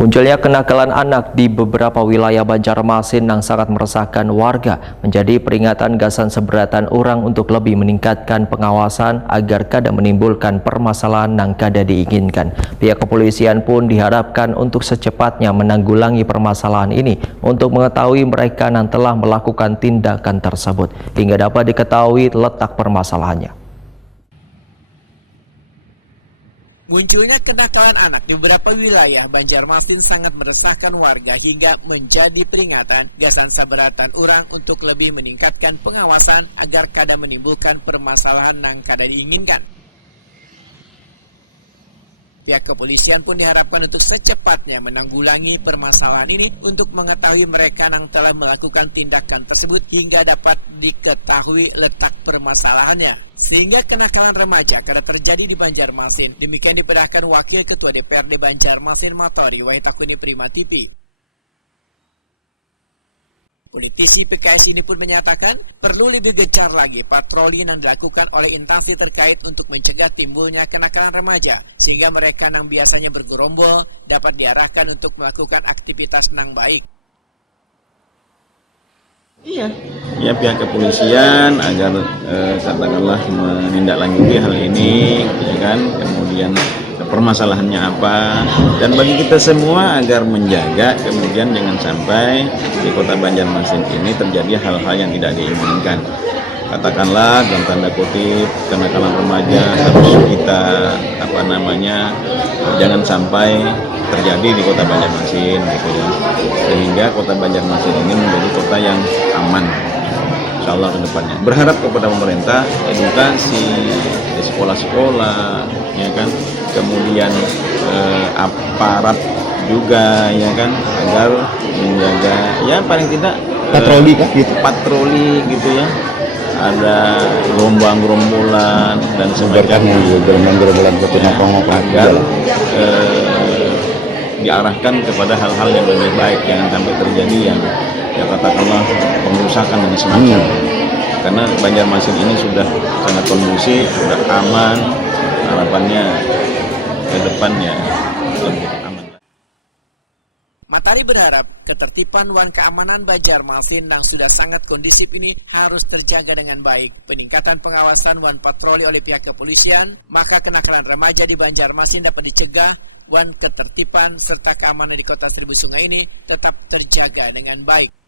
Munculnya kenakalan anak di beberapa wilayah Banjarmasin yang sangat meresahkan warga menjadi peringatan gasan seberatan orang untuk lebih meningkatkan pengawasan agar kada menimbulkan permasalahan yang kada diinginkan. Pihak kepolisian pun diharapkan untuk secepatnya menanggulangi permasalahan ini untuk mengetahui mereka yang telah melakukan tindakan tersebut hingga dapat diketahui letak permasalahannya. Munculnya kenakalan anak di beberapa wilayah Banjarmasin sangat meresahkan warga hingga menjadi peringatan gasan saberatan orang untuk lebih meningkatkan pengawasan agar kada menimbulkan permasalahan yang kada diinginkan. Pihak kepolisian pun diharapkan untuk secepatnya menanggulangi permasalahan ini untuk mengetahui mereka yang telah melakukan tindakan tersebut hingga dapat diketahui letak permasalahannya. Sehingga kenakalan remaja kada terjadi di Banjarmasin. Demikian dipedahkan Wakil Ketua DPRD Banjarmasin Matori Waitakuni Prima TV. Politisi PKS ini pun menyatakan perlu lebih gencar lagi patroli yang dilakukan oleh instansi terkait untuk mencegah timbulnya kenakalan remaja sehingga mereka yang biasanya bergerombol dapat diarahkan untuk melakukan aktivitas yang baik. Iya, ya pihak kepolisian agar katakanlah menindaklanjuti hal ini, ya kan? Kemudian permasalahannya apa, dan bagi kita semua agar menjaga kemudian jangan sampai di kota Banjarmasin ini terjadi hal-hal yang tidak diinginkan. Katakanlah dalam tanda kutip kenakalan remaja harus kita jangan sampai terjadi di kota Banjarmasin gitu ya, sehingga kota Banjarmasin ini menjadi kota yang aman insyaallah ke depannya. Berharap kepada pemerintah edukasi di sekolah-sekolah ya kan, kemudian aparat juga ya kan, agar menjaga ya paling tidak patroli gitu ya, ada gerombolan dan sebagainya agar diarahkan kepada hal-hal yang lebih baik, jangan sampai terjadi yang ya katakanlah pengerusakan dan semacamnya. Karena Banjarmasin ini sudah sangat kondusif, sudah aman, harapannya ke depannya lebih aman. Matahari berharap ketertiban dan keamanan Banjarmasin yang sudah sangat kondusif ini harus terjaga dengan baik. Peningkatan pengawasan dan patroli oleh pihak kepolisian, maka kenakalan remaja di Banjarmasin dapat dicegah dan ketertiban serta keamanan di kota Seribu Sungai ini tetap terjaga dengan baik.